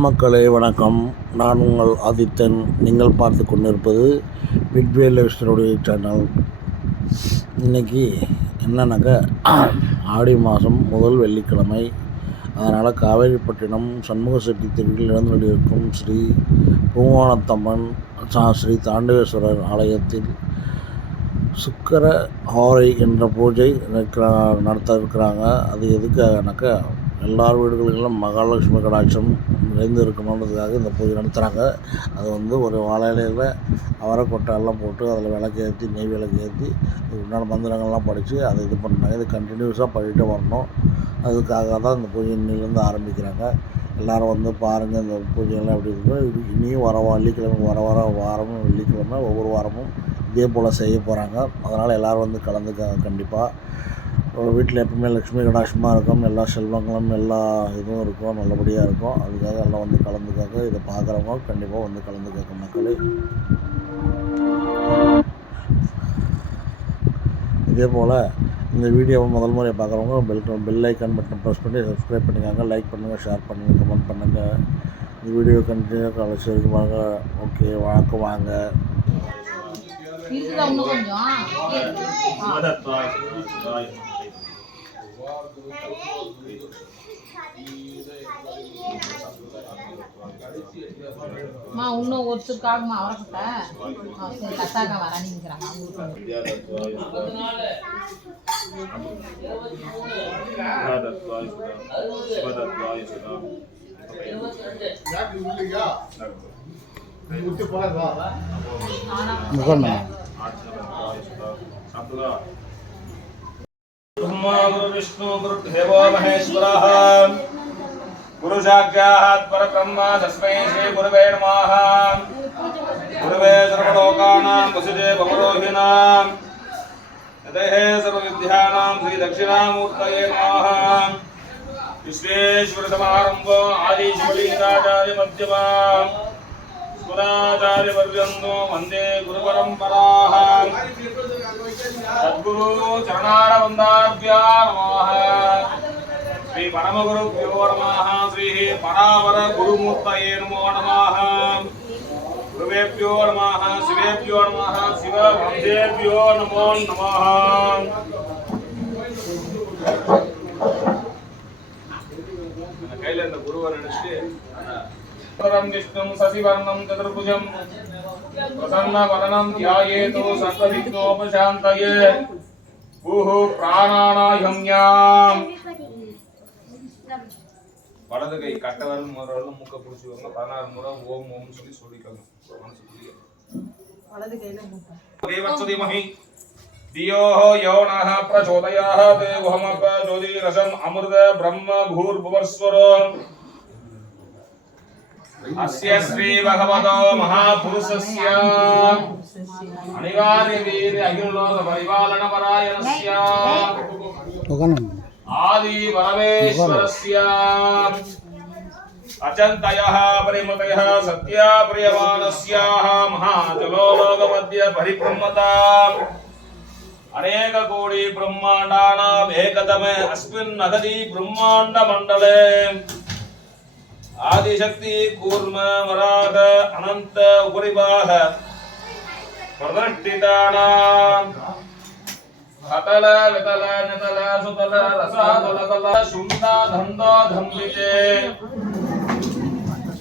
மக்களே வணக்கம். நான் உங்கள் ஆதித்தன். நீங்கள் பார்த்து கொண்டிருப்பது பிட்வேல் சேனல் இன்றைக்கி என்னன்னாக்கா ஆடி மாதம் முதல் வெள்ளிக்கிழமை. அதனால் காவேரிப்பட்டினம் சண்முக செட்டி தெருவில் எழுந்தருளியிருக்கும் ஸ்ரீ பூவானத்தம்மன் சா ஸ்ரீ தாண்டவேஸ்வரர் ஆலயத்தில் சுக்கர ஹோரை என்ற பூஜை நடத்த இருக்கிறாங்க அது எதுக்காகனாக்கா எல்லார் வீடுகளிலும் மகாலட்சுமி கடாட்சம் நிறைந்து இருக்கணுன்றதுக்காக இந்த பூஜை நடத்துகிறாங்க அது வந்து ஒரு வாழை இலையில் அவரை கொட்டெல்லாம் போட்டு அதில் விளக்கு ஏற்றி நெய் விளக்கு ஏற்றி அதுக்கு உண்டான மந்திரங்கள்லாம் படித்து அதை இது பண்ணுறாங்க. இது கண்டினியூஸாக பண்ணிட்டு வரணும். அதுக்காக தான் இந்த பூஜை இன்னிலேருந்து ஆரம்பிக்கிறாங்க. எல்லோரும் வந்து பாருங்கள் இந்த பூஜையெல்லாம் எப்படி இருக்கும் இனியும் வர வெள்ளிக்கிழமை வர வர வாரமும் வெள்ளிக்கிழமை ஒவ்வொரு வாரமும் இதே போல் செய்ய போகிறாங்க அதனால் எல்லோரும் வந்து கலந்துக்க கண்டிப்பாக ஒரு வீட்டில் எப்பவுமே லக்ஷ்மி கடாட்சமாக இருக்கும். எல்லா செல்வங்களும் எல்லா இதுவும் இருக்கும். நல்லபடியாக இருக்கும். அதுக்காக எல்லாம் வந்து கலந்துக்காக இதை பார்க்குறவங்க கண்டிப்பாக வந்து கலந்துக்காக்க மக்களே. இதே போல் இந்த வீடியோவை முதல் முறை பார்க்குறவங்க bell bell icon button press பண்ணி சப்ஸ்கிரைப் பண்ணிக்காங்க. லைக் பண்ணுங்கள் ஷேர் பண்ணுங்கள் கமெண்ட் பண்ணுங்கள் இந்த வீடியோ கண்டினியூ கலைச்சி வரைக்கும் வாங்க ஓகே வாக்கு வாங்க. இருக்குதா இன்னும் கொஞ்சம்? இன்னும் ஒருத்தருக்காகமா அவரப்பட்ட. சரி கத்தாக்கா வரானிங்கிறாங்க முகம் विष्णु गुरुदेवो महेश्वरः गुरुसाक्षात् परब्रह्म तस्मै श्री गुरुवे नमः गुरुवे सर्वलोकानां वसुदे भवरोहिणां यतेः सर्वविद्यानां श्री दक्षिणामूर्तये नमः विश्वेश्वरसमारम्भो కులాచార్యవర్యంతో వందే గురు పరంపరా సద్గురు చరణారవందాభ్యా నమ శ్రీ పరమగురుభ్యో నమ. శ్రీ పరావర గురుమూర్తయే నమో నమ. గురువేభ్యో నమ శివేభ్యో నమ శివ వందేభ్యో నమో. నమ கையில் அந்த குருவை விஷ்ணும் சசிவர்ணம் சதுர்புஜம் प्रसन्नवदनं ध्यायेतु सर्वविघ्नोपशान्तये भूः प्राणानायम्याम् வலது கை கட்ட வரல் முறை வரலும் மூக்க பிடிச்சிக்கோங்க பதினாறு முறை ஓம் ஓம் சொல்லி சொல்லிக்கோங்க மனசுக்குள்ளேயே தேவத்சதிமஹி தியோः यौनः प्रचोदयात् देवहमप ज्योतिरसम् अमृत ब्रह्म भूर्भुवस्वरो अस्य श्री भगवतो महापुरुषस्य अनिवार्यवीर अखिलोक परिपालन परायणस्य ముఖం आदि परमेश्वरस्य अचन्तयः परिमतयः सत्या प्रियमाणस्याः महाजलो लोकमध्ये परिब्रह्मता अनेक कोटि ब्रह्माण्डानाम् एकतमे अस्मिन् अगति ब्रह्माण्डमण्डले आदिशक्ति कूर्म वराह अनंत उपरिवाह प्रतिष्ठितानाम् अतल वितल नितल सुतल रसातल कल शुंदा धंदो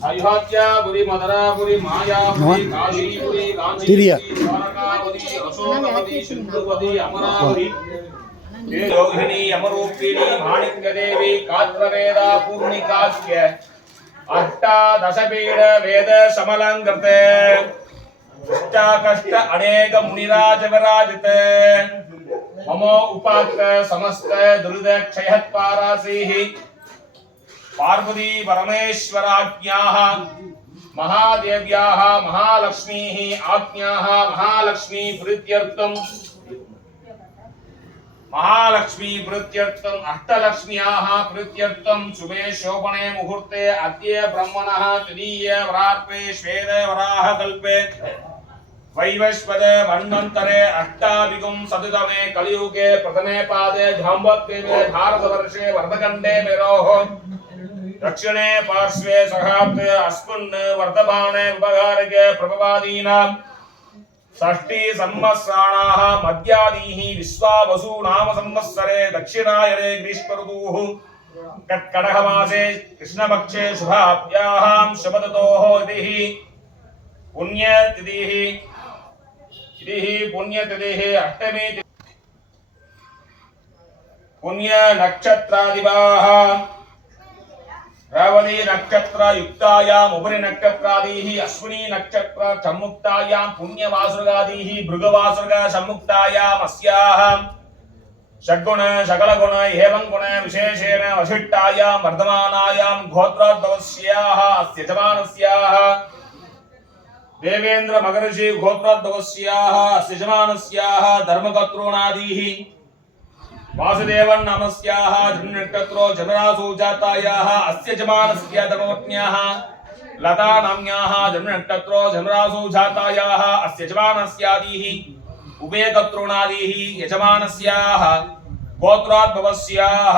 अयोध्यापुरी मदरापुरी मायापुरी काशीपुरी कांचीपुरी द्वारकावती अशोकवती सिंधुवती अमरावती। हे योगिनी अमरूपिणी माणिक्यदेवी कात्रवेदा అష్టాదశపీడ వేద సమలం కృతే కష్ట అనేక మునిరాజ విరాజిత మమ ఉపాత్త సమస్త దురిద క్షయత్పారాసీః పార్వతీ పరమేశ్వరాజ్ఞాః మహాదేవ్యాః మహాలక్ష్మీః ఆజ్ఞాః మహాలక్ష్మీ ప్రీత్యర్థం महालक्ष्मी प्रीत्यर्थम् अष्टलक्ष्म्याः प्रीत्यर्थं शुभे शोभने मुहूर्ते अद्य ब्रह्मणः तदीय वरार्पे, श्वेत वराह कल्पे वैवस्वत मन्वन्तरे अष्टाभिगुं सततमे कलियुगे प्रथमे पादे झाम्बत्वेमे भारतवर्षे वर्धकण्डे मेरोः, दक्षिणे पार्श्वे सहात् अस्मिन् वर्तमाने उपकारके प्रभवादीनां षष्ठी संवत्सराणाः मध्यादीः विश्वावसु नाम संवत्सरे दक्षिणायने ग्रीष्मऋतुः कटकमासे, कृष्णपक्षे शुभाभ्याहां शबदतोः तिथिः, पुण्यतिथिः तिथिः, पुण्यतिथिः, अष्टमी पुण्यनक्षत्रादिवाः రావణి నక్షత్ర యుక్తాయాం ఉపరి నక్షత్రాదీ అశ్విని నక్షత్ర సమ్ముక్తాయాం పుణ్యవాసుగాదీ భృగవాసుగా సమ్ముక్తాయాం అస్యాహం. షడ్గుణ శకలగుణ ఏవం గుణ విశేషేణ వశిష్టాయాం వర్ధమానాయాం గోత్రోద్భవస్యాహ యజమానస్యాహ దేవేంద్ర మహర్షి గోత్రోద్భవస్యాహ యజమానస్యాహ ధర్మకర్తృణాదీ వాసుదేవన్ నమస్యాహ ధృనక్షత్రో జనరాసూ జాతాయాహ అస్య జమానస్య ధనోజ్ఞాహ లతా నామ్యాహ జననక్షత్రో జనరాసూ జాతాయాహ అస్య జమానస్యాదీః ఉభయగత్రుణాదీః యజమానస్యాహ గోత్రాద్భవస్యాహ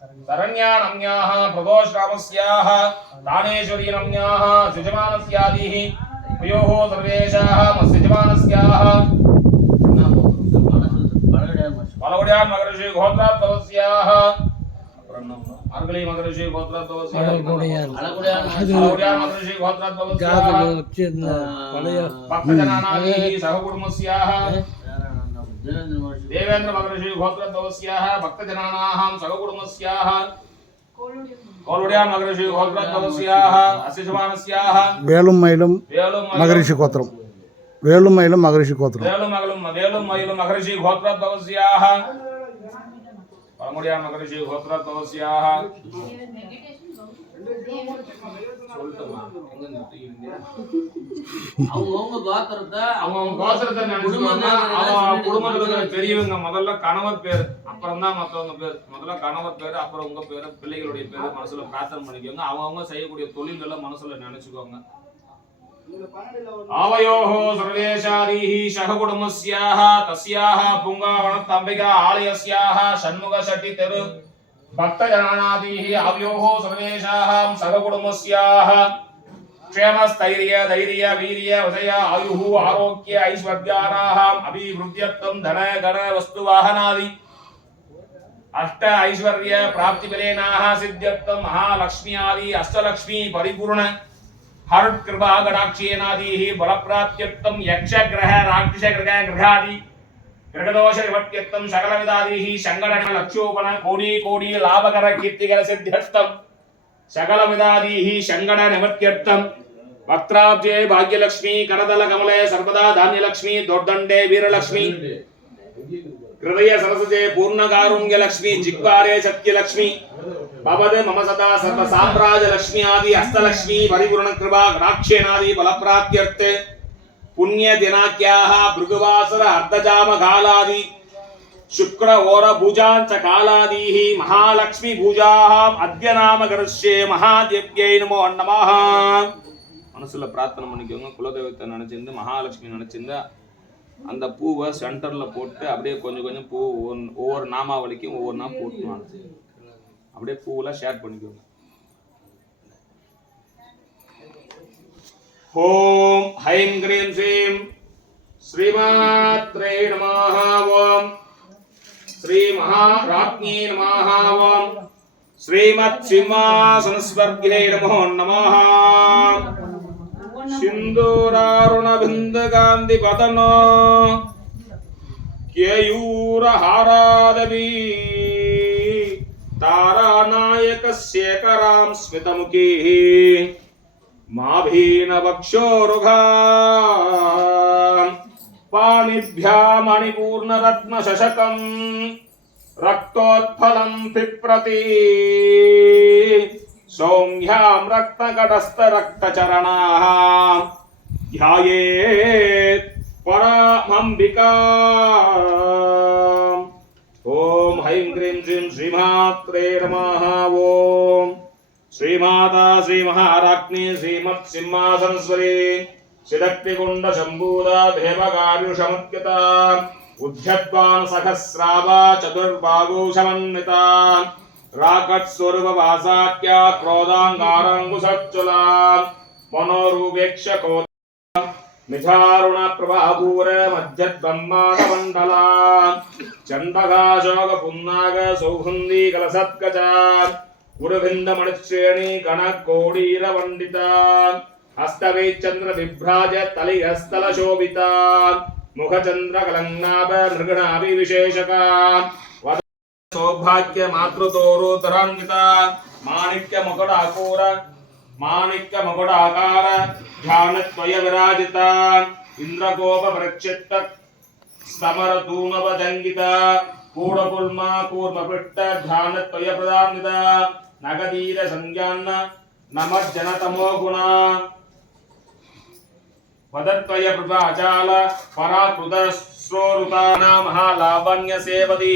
शरण्यानम्याः प्रदोषरामस्याः दानेश्वरीनम्याः सृजमानस्यादिः प्रियोः सर्वेषाः मत्सृजमानस्याः बलवड्यान् मगर्षि गोत्रात्तवस्याः अर्गली मगर्षि गोत्रात्तवस्याः अलगुड्यान् मगर्षि गोत्रात्तवस्याः भक्तजनानादिः हम्म। सहकुटुम्बस्याः हम्म। దేవేంద్ర మహర్షి గోత్రద్వస్యాః భక్తజనానాహం సహకుటుంబస్యాః కోలుడియా మహర్షి గోత్రద్వస్యాః గోత్రం. వేలు మైలం మహర్షి గోత్రం మహర్షి గోత్రద్వస్యాః கோத்ரத்வசியாக சொல்லட்டுமா எங்க நிறுத்திக்கிறீங்க? அவங்கவுங்க கோத்திரத்தை அவங்க அவங்க கோத்திரத்தை நினைச்சுக்கோங்க அவன் குடும்பத்துல இருக்கிற பெரியவங்க முதல்ல கணவர் பேர் அப்புறம் தான் மத்தவங்க பேர் முதல்ல கணவர் பேர் அப்புறம் உங்க பேரு பிள்ளைகளுடைய பேரு மனசுல பிரார்த்தனை பண்ணிக்கோங்க அவங்கவுங்க செய்யக்கூடிய தொழில்களை மனசுல நினைச்சுக்கோங்க आवयोः सर्वेषादीः सहकुटुम्बस्याः तस्याः पुङ्गावनतम्बिका आलयस्याः षण्मुखषट्टितिर् भक्तजनानादीः आवयोः सर्वेषाः सहकुटुम्बस्याः क्षेमस्थैर्य, धैर्य, वीर्य विजय आयुः, आरोग्य अभिवृद्ध्यर्थं अष्ट ऐश्वर्य प्राप्तिफलेनाः सिद्ध्यर्थं महालक्ष्मी आदि, अष्टलक्ष्मी, परिपूर्ण बलप्राप्त्यर्थं यक्षग्रह गृहादि। గృహదోష నివర్త్యత్వం విధాదీ సంగణన లక్ష్యోపణ కోడి కోడి లాభకర కీర్తిగల సిద్ధ్యర్థం సకల విధాదీ సంగణ నివర్త్యర్థం వక్త్రాబ్జే భాగ్యలక్ష్మి కరదల కమలే సర్వదా ధాన్యలక్ష్మి దొడ్డండే వీరలక్ష్మి హృదయ సరసజే పూర్ణకారుణ్యలక్ష్మి జిగ్వారే సత్యలక్ష్మి భవద మమ సదా సర్వ సామ్రాజ లక్ష్మి ఆది హస్తలక్ష్మి పరిపూర్ణ కృపా రాక్షేనాది బలప్రాప్త్యర్థే पुण्य दिनाख्याः भृगुवासर अर्धजाम कालादि शुक्र ओर पूजाञ्च कालादीः महालक्ष्मी पूजाम् अद्य नाम करिष्ये महादेव्यै नमो नमः மனசுல பிரார்த்தனை பண்ணிக்கோங்க குலதெய்வத்தை நினைச்சிருந்து மகாலட்சுமி நினைச்சிருந்து அந்த பூவை சென்டர்ல போட்டு அப்படியே கொஞ்சம் கொஞ்சம் பூ ஒவ்வொரு- ஒவ்வொரு நாமாவளிக்கும் ஒவ்வொரு நாள் போட்டுவாங்க அப்படியே பூவெல்லாம் ஷேர் பண்ணிக்கோங்க పిప్రతి హైం రక్తకటస్థ శ్రీం శ్రీమాత్రే పరామంబికా ఓం. హైం క్రీం శ్రీం శ్రీమాత్రే నమః ఓం. శ్రీమాతా శ్రీమహారాజ్ఞి శ్రీమత్ సింహాసనస్వరి శిరక్తికుండ శంభూదా దేవగారుషమత్యత ఉద్యద్వాన్ సహస్రావా माभीनवक्षोरुघा पाणिभ्या मणिपूर्णरत्नशशकम् रक्तोत्फलम् पिप्रति सौङ्घ्याम् रक्तकटस्थरक्तचरणाः ध्यायेत् परामम्बिका ॐ ऐं क्रीं श्रीं श्रीमात्रे नमः। ॐ श्रीमाता श्रीमहाराज्ञी श्रीमत्सिंहासनस्वरी श्रीरक्तिकुण्ड शम्भूदा देवकार्युषमत्यता उद्यत्वान् सहस्रावा चतुर्भागोषमन्विता राकत्स्वरूपवासाख्या क्रोधाङ्गारङ्गुसच्चला मनोरूपेक्ष निधारुणप्रभापूरमध्यद्ब्रह्माण्डमण्डला चण्डकाशोकपुन्नाग सौहन्दी कलसत्कचा ಗುರುಭಿಂದ ಮಣಿಶ್ರೇಣಿ ಗಣ ಕೋಡೀರ ಮಂಡಿತ ಹಸ್ತವೇ ಚಂದ್ರ ವಿಭ್ರಾಜ ತಲೆಯ ಸ್ಥಳ ಶೋಭಿತ ಮುಖ ಚಂದ್ರ ಕಲಂಗ್ನಾಭ ನೃಗಣಾಭಿ ವಿಶೇಷಕ ಸೌಭಾಗ್ಯ ಮಾತೃತೋರು ತರಾಂಗಿತ ಮಾಣಿಕ್ಯ ಮಕುಡ ಆಕೂರ ಮಾಣಿಕ್ಯ ಮಕುಡ ಆಕಾರ ಧ್ಯಾನ ತ್ವಯ ವಿರಾಜಿತ ಇಂದ್ರಕೋಪ ಪ್ರಕ್ಷಿತ್ತ ಸಮರ ತೂಮವ ಜಂಗಿತ. ಕೂಡ ಕುಲ್ಮ ಕೂರ್ಮ ಪಿಟ್ಟ ಧ್ಯಾನ ತ್ವಯ ಪ್ರದಾಂಗಿತ ప్రదాన్విత నగదీర సంజ్ఞాన్న నమజ్జన తమో గుణ వదత్వయ ప్రభాచాల పరాకృత శ్రోరుతాన మహాలావణ్య సేవదీ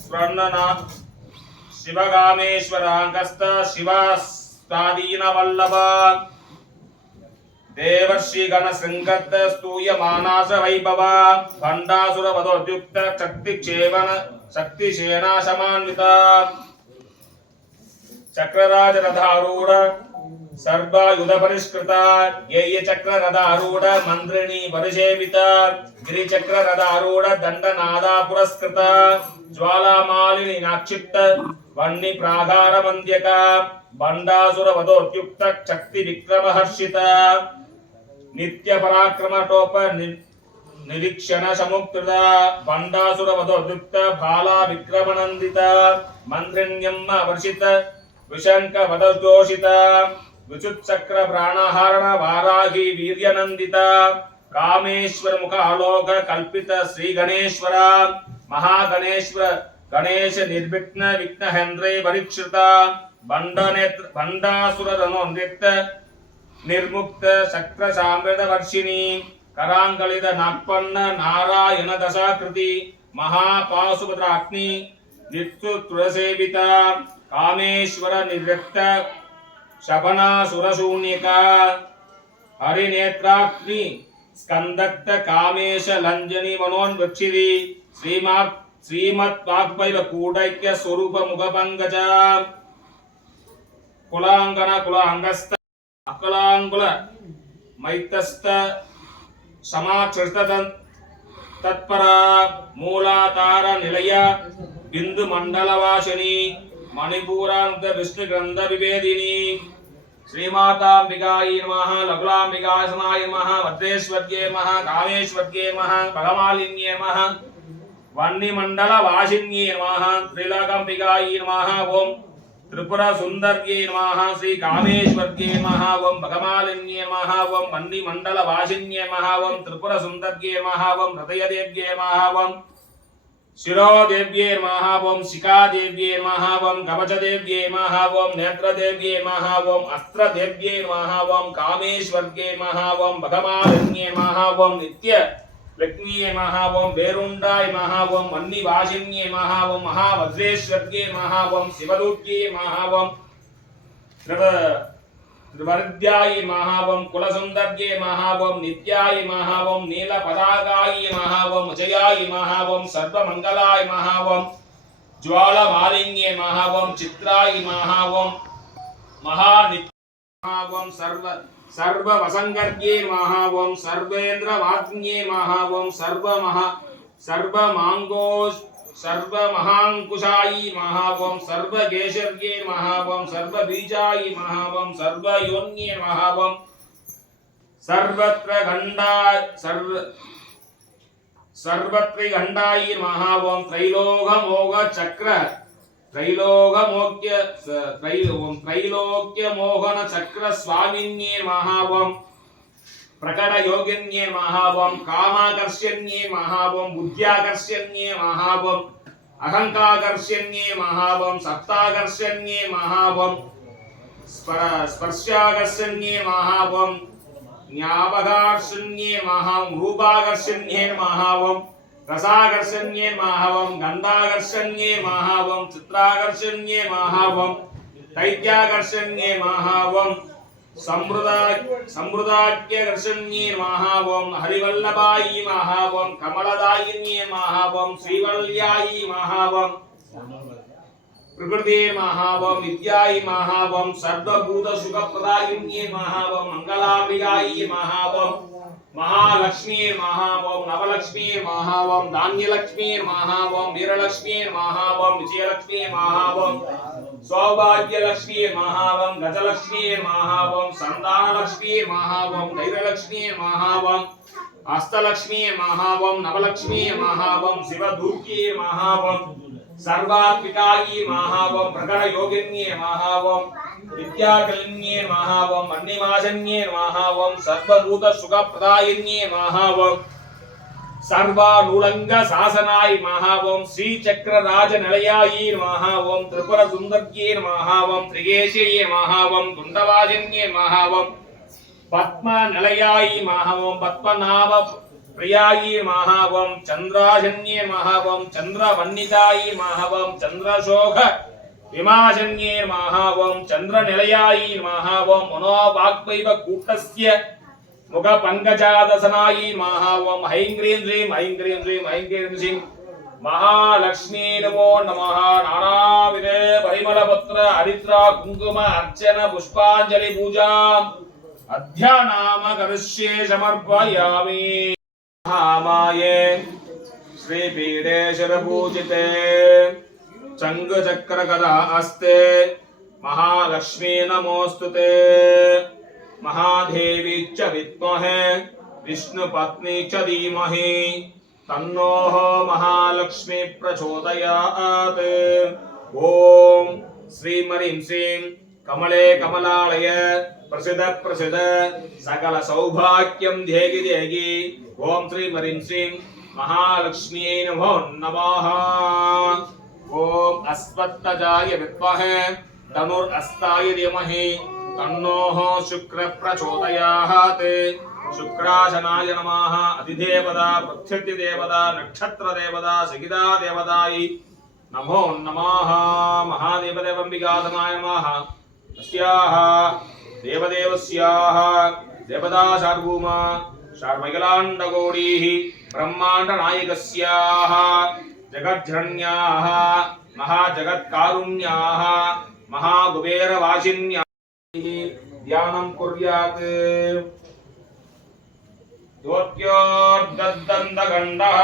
స్వర్ణన శివగామేశ్వరాంగస్త శివాస్తాదీన వల్లభ దేవర్షి శృంగత్త స్తూయమానాశ వైభవ. భండాసుర వదోద్యుక్త శక్తి క్షేవన శక్తి సేనా సమాన్విత చక్రరాజ రథారూఢ సర్వాయుధ పరిష్కృత యేయ చక్ర రథారూఢ మంత్రిణి పరిసేవిత గిరిచక్ర రథారూఢ దండనాదా పురస్కృత జ్వాలామాలిని నాక్షిప్త వన్ని ప్రాగార మంద్యక బండాసుర వదోద్యుక్త శక్తి విక్రమహర్షిత నిత్య పరాక్రమ టోప నిరీక్షణ సముక్తృత బండాసుర వదోద్యుక్త బాలా విక్రమనందిత మంత్రిణ్యమ్మ వర్షిత విశంక వదజోషిత విచుత్చక్ర ప్రాణహరణ వారాహి వీర్యనందిత కామేశ్వర ముఖ ఆలోక కల్పిత శ్రీ గణేశ్వర మహాగణేశ్వర గణేశ నిర్విఘ్న విఘ్నహేంద్రే పరీక్షిత బండనేత్ర బండాసుర నృత్య నిర్ముక్త చక్ర సామ్రత వర్షిణి కరాంగళిత నాప్పన్న నారాయణ దశాకృతి మహాపాశుపత్రాగ్ని నిత్సు తులసేవిత కామేశ్వర నిర్వ్యక్త శపనాసురశూన్యక హరినేత్రాగ్ని స్కందత్త కామేశ లంజని మనోన్వక్షిది శ్రీమాత్ శ్రీమత్ వాగ్భైవ కూడైక్య స్వరూప ముఖపంగజ. కులాంగన కుల అంగస్థ అకలాంగుల మైతస్థ సమాచృత తత్పర మూలాతార నిలయ బిందు మండలవాసిని మణిపూరాంత విష్ణు గ్రంథ విభేదిని శ్రీమాతాంబికాయ నమః లఘులాంబికాయ సమాయ నమః భద్రేశ్వర్యే నమః కామేశ్వర్యే నమః భగమాలిన్యే నమః వన్ని మండల వాసిన్యే నమః త్రిలోకంబికాయ నమః ఓం త్రిపుర సుందర్యే నమ శ్రీ కామేశ్వర్యే నమః ఓం భగమాలిన్యే నమః ఓం వన్ని మండల వాసిన్యే నమః ఓం త్రిపుర సుందర్యే నమః ఓం హృదయదేవ్యే నమః ఓం శిరోదేవ్యే నమః ఓం శిఖాదేవ్యే నమః ఓం కవచదేవ్యే నమః ఓం నేత్రదేవ్యే నమః ఓం అస్త్రదేవ్యే నమః ఓం కామేశ్వర్యే నమః ఓం భగమాలిన్యే నమః ఓం నిత్య लक्ष्मीये महा वेरुंडाय वेरुण्डाय महा वाजिन्ये मन्निवासिन्ये महावज्रेश्वर्ये ओं शिवलोक्ये महा ओं शिवदुर्गे महा ओं वृद्ध्याय नित्याय महा नीलपदागाय महा ओं अजयाय महा ओं सर्वमङ्गलाय महा ओं ज्वालमालिन्ये चित्राय महा ओं महानित्य महा सर्व சர்வ வசங்கர்யே மகா ஓம் சர்வேந்திர வாக்ஞே மகா ஓம் சர்வ மகா சர்வ மாங்கோ சர்வ மகாங்குஷாயி மகா ஓம் சர்வ கேசர்யே மகா ஓம் சர்வ பீஜாயி மகா சர்வ யோன்யே மகா சர்வத்ர கண்டா சர்வ சர்வத்ரி கண்டாயி மகா ஓம் சக்கர త్రైలోకమోక్య త్రైలోక్య మోహన చక్ర స్వామిన్యే మహావం ప్రకట యోగిన్యే మహావం కామాకర్షణ్యే మహావం బుద్ధ్యాకర్షణ్యే మహావం అహంకాకర్షణ్యే మహావం సప్తాకర్షణ్యే మహావం స్పర స్పర్శాకర్షణ్యే మహావం జ్ఞాపకార్షణ్యే మహాం రూపాకర్షణ్యే మహావం రసాకర్షణ్యే మాహవం గంధాకర్షణ్యే మాహవం చిత్రాకర్షణ్యే మాహవం దైత్యాకర్షణ్యే మాహవం సమృదా సమృదాఖ్యకర్షణ్యే మాహవం హరివల్లభాయి మాహవం కమలదాయిన్యే మాహవం శ్రీవల్యాయి మాహవం ప్రకృతే మహావం విద్యాయి మహావం సర్వభూత సుఖప్రదాయిన్యే మహావం మంగళాప్రియాయి మహావం महालक्ष्मीर् महा ओं नवलक्ष्मीर् महा ओं धान्यलक्ष्मीर् महा ओं वीरलक्ष्मीर् महा ओं विजयलक्ष्मीर् महा ओं सौभाग्यलक्ष्मीर् महा ओं गजलक्ष्मीर् महा ओं सन्तानलक्ष्मीर् महा ओं धैर्यलक्ष्मीर् महा ओं हस्तलक्ष्मीर् महा ओं नवलक्ष्मीर् महा ओं शिवदूर्गीर् महा ओं सर्वात्मिकायी महा ओं प्रगणयोगिन्ये महा ओं வித்யாகலன்யே மகாவம் மன்னிமாசன்யே மகாவம் சர்வபூத சுகப்பிரதாயன்யே மகாவம் சர்வானுலங்க சாசனாய் மகாவம் ஸ்ரீ சக்கர ராஜ நிலையாயி மகாவம் திரிபுர சுந்தர்யே மகாவம் திரிகேஷயே மகாவம் குண்டவாஜன்யே மகாவம் பத்ம நிலையாயி மகாவம் பத்மநாப பிரியாயி மகாவம் சந்திராஜன்யே மகாவம் சந்திரவன்னிதாயி மகாவம் சந்திரசோக விமாசன்யேர் மாகாவோம் சந்திர நிலையாயீர் மாகாவோம் மனோவாக்வைவ கூட்டஸ்ய முக பங்கஜாதசனாயீர் மாகாவோம் ஹைங்கிரீம் ஸ்ரீம் ஹைங்கிரீம் ஸ்ரீம் ஹைங்கிரீம் ஸ்ரீம் மகாலட்சுமி நமோ நமஹ. நானாவித பரிமளபத்ர ஹரித்ரா குங்கும அர்ச்சன புஷ்பாஞ்சலி பூஜா அத்தியானாம கரிஷ்யே சமர்ப்பயாமி. மகாமாயே. ஸ்ரீபீடேஸ்வர பூஜிதே. चङ्गचक्रगदा अस्ते। महालक्ष्मी नमोऽस्तु ते। महादेवी च विद्महे। विष्णुपत्नी च धीमहि। तन्नोः महालक्ष्मी प्रचोदयात्। ॐ श्रीमरीं श्रीं कमले कमलालय। प्रसिद प्रसिद। सकल सौभाग्यं धेगि धेगि ॐ श्रीमरीं श्रीं महालक्ष्म्यै नमो नमः। ॐ अस्मत्तजाय विद्महे तनुरस्ताय धीमहि, तन्नोः शुक्र प्रचोदयात् शुक्राशनाय नमः अधिदेवता पृथ्वीदेवता नक्षत्रदेवता सगिता देवतायै नमो नमः। महादेवदेवम्बिकाधमाय नमः। तस्याः, देवदेवस्याः देवता सार्वभौमा शार्मगिलाण्डगौडीः ब्रह्माण्डनायकस्याः। जगज्जरण्याः महाजगत्कारुण्याः महाकुबेरवासिन्याः ध्यानं कुर्यात्। ज्योत्योर्दद्दन्तगण्डः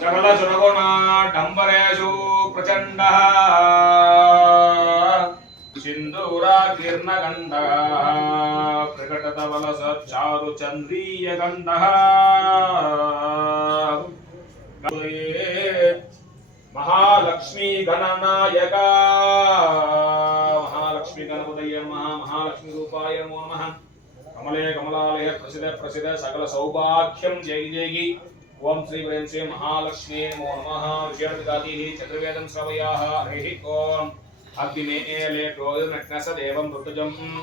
सकलसुरगुणाडम्बरेषु प्रचण्डः सिन्दूराकीर्णगण्डः మహాలక్ష్మీ గణనాయక. మహాలక్ష్మి గణపతయ మహాలక్ష్మి రూపాయ నమో నమ. కమలే కమలాలయ ప్రసిద ప్రసిద సకల సౌభాగ్యం. జయి జయి ఓం శ్రీ ప్రేమ్ శ్రీ మహాలక్ష్మి నమో నమ. విషయాతి చతుర్వేదం శ్రవయా. హరి ఓం. అగ్నిమే లేఖోయం నగ్నసదేవం ఋతుజం.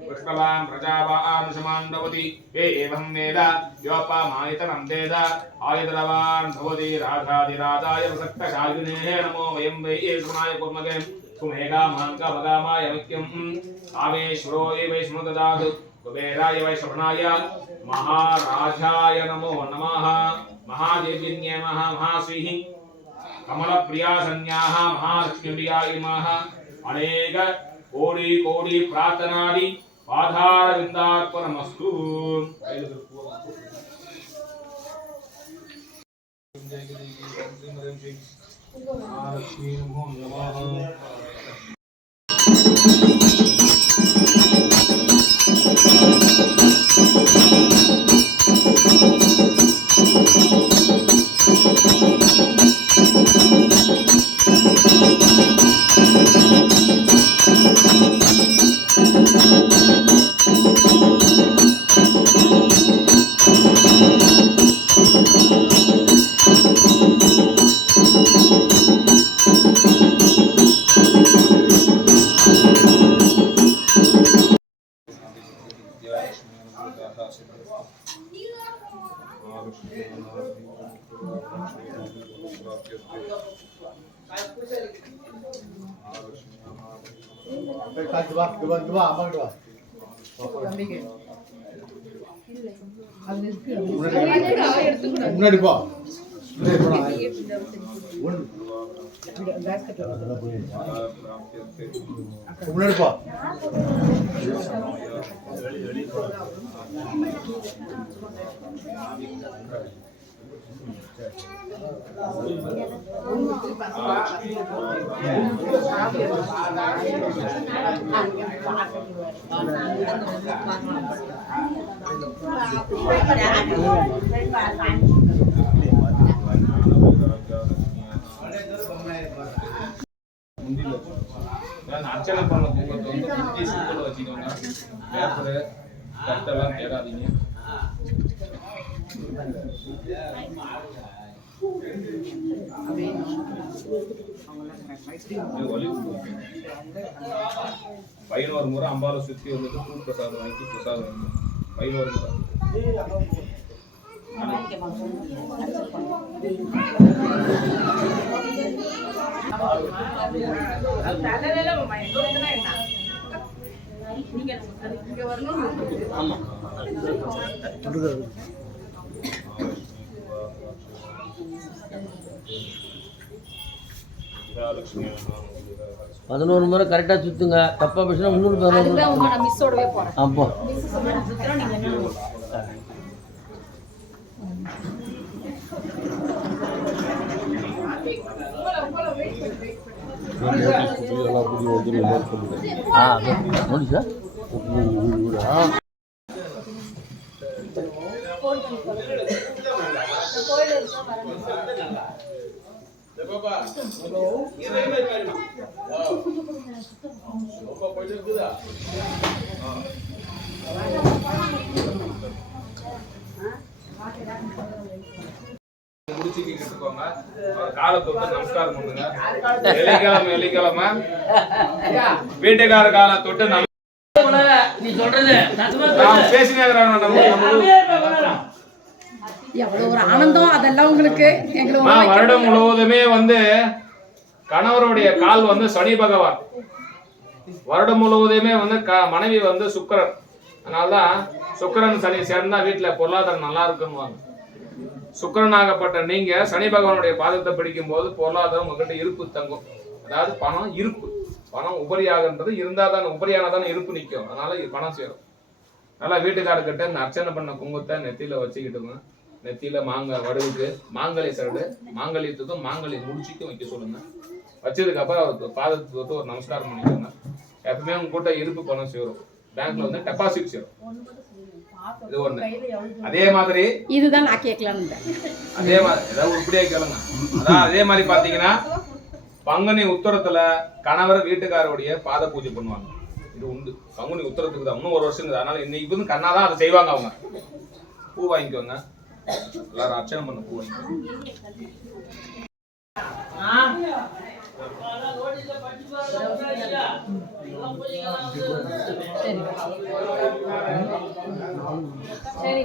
పుష్పవాం ప్రజావాం సమాండవతి ఏ ఏవం వేద యోపమాయతనం వేద ఆయుధలవాన్ భవతి రాధాదిరాధాయ సక్తకాయునే నమో వయం వై ఏ గుణాయ కుర్మగే సుమేఘామాంకవగామాయ నిత్యం కామేశ్వరో ఏ వై స్మృతదాదు కుబేరాయ వై శ్రవణాయ మహారాజాయ నమో నమః మహాదేవిన్యే మహా మహాశ్రీః కమలప్రియా సన్యాహ మహాలక్ష్మిప్రియా ఇమాహ అనేక కోడి కోడి ప్రార్థనాది పాదారవిందార్పణమస్తు ఆలక్ష్మీ నమో నమః முன்னாடி போ. முன்னாடி போ. நான் அர்ச்சனை అచ్చల పనులు తీసుకుని వచ్చిన లేకపోతే కొత్తలా తేడాది பையன் முறை அம்பாவை சுற்றி வந்துட்டு பூ பிரசாதம் வாங்கி பிரசாதம் வாங்கி பையன் ஒரு முறை. ஆமா. பதினோரு முறை கரெக்டாக சுற்றுங்க தப்பாக பேசினா இன்னொரு பதினோரு அப்போ. முடிச்சா பாப்பா. ஹலோ இதை இதை பாருமா ரொம்ப இருக்குதா? தொட்டு நமஸ்காரம் பண்ணுங்க. வெள்ளிக்கிழமை வெள்ளிக்கிழமை. வீட்டுக்கார காலை தொட்டு நீ சொல்றது பேசினே நம்ம எவ்வளவு ஒரு ஆனந்தம் அதெல்லாம் உங்களுக்கு எங்களுக்கு வருடம் முழுவதுமே வந்து கணவருடைய கால் வந்து சனி பகவான். வருடம் முழுவதுமே வந்து மனைவி வந்து சுக்கிரன். அதனாலதான் சுக்கிரன் சனி சேர்ந்தா வீட்டுல பொருளாதாரம் நல்லா இருக்குன்னுவாங்க சுக்கிரனாகப்பட்ட நீங்க சனி பகவானுடைய பாதத்தை பிடிக்கும் போது பொருளாதாரம் உங்ககிட்ட இருப்பு தங்கும். அதாவது பணம் இருப்பு. பணம் உபரியாகன்றது இருந்தா தானே உபரியானதானே இருப்பு நிற்கும் அதனால இது பணம் சேரும். நல்லா வீட்டுக்காரர்கிட்ட இந்த அர்ச்சனை பண்ண குங்குமத்தை நெத்தியில வச்சுக்கிட்டுங்க நெத்தியில மாங்க வடுவுக்கு மாங்கல்ய சரடு மாங்கல்யத்துக்கும் மாங்கல்ய முடிச்சுக்கும் வைக்க சொல்லுங்க. வச்சதுக்கு அப்புறம் அவருக்கு பாதத்துக்கு வந்து ஒரு நமஸ்காரம் பண்ணிக்கோங்க. எப்பவுமே உங்க கூட்ட இருப்பு பணம் சேரும். பேங்க்ல வந்து டெபாசிட் சேரும். இது ஒண்ணு. அதே மாதிரி இதுதான் நான் கேட்கலான்னு அதே மாதிரி ஏதாவது உருப்படியா கேளுங்க. அதான் அதே மாதிரி பாத்தீங்கன்னா பங்குனி உத்தரத்துல கணவர் வீட்டுக்காரருடைய பாத பூஜை பண்ணுவாங்க. இது உண்டு. பங்குனி உத்தரத்துக்கு தான். இன்னும் ஒரு வருஷம் அதனால இன்னைக்கு வந்து கண்ணாதான் அதை செய்வாங்க அவங்க. பூ வாங்கிக்கோங்க. అలా அர்ச்சனை பண்ண போவாங்க சரி.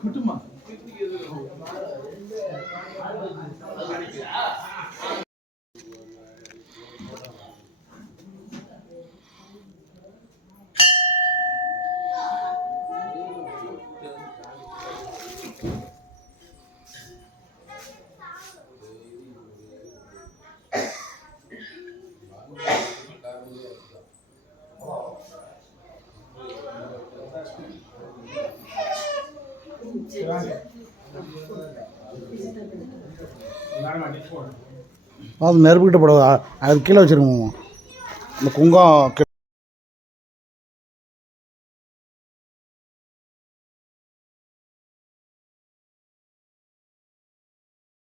குட்டுமா? அது நெருப்புக்கிட்ட போட அது கீழே வச்சிருக்கோம் அந்த குங்கம்